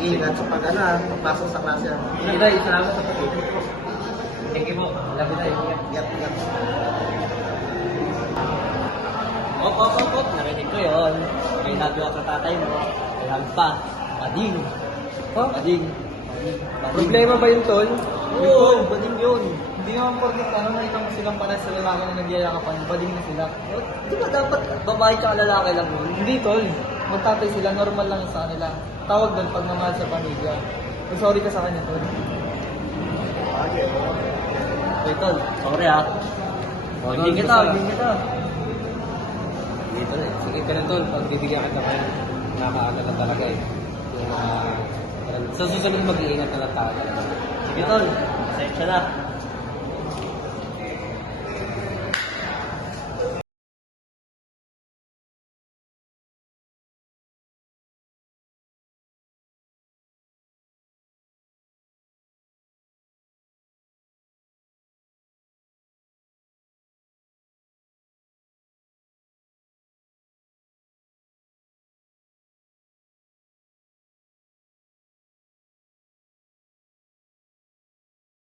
Ingat sa pagpasok sa klase. Sige tayo, salamat sa pag-ibig. Thank you po. Labi tayo. Yat. Op. Narinig ko yun. May nagawa sa tatay mo. Kailan pa. Bading. Bading. Problema ba yun, Tol? Oo, bading yun. Hindi naman porket nakita mo silang pares sa lalaki na nagyayakapan, bading na sila. Di ba dapat babae ka lalaki lang yun? Hindi, Tol. Magtatay sila, normal lang yun sa kanila. Tawag doon pagmamahal sa pamilya. Sorry ka sa kanya, Tol. Okay, tol. Sorry ha. Hindi kita. Dito na. Sige ka na, Tol. Pagbibigyan kita kayo, nakakaala na talaga eh. Yung mga... Sa susunod mag-iingat na lang tayo. Sige tol. Pasensya na.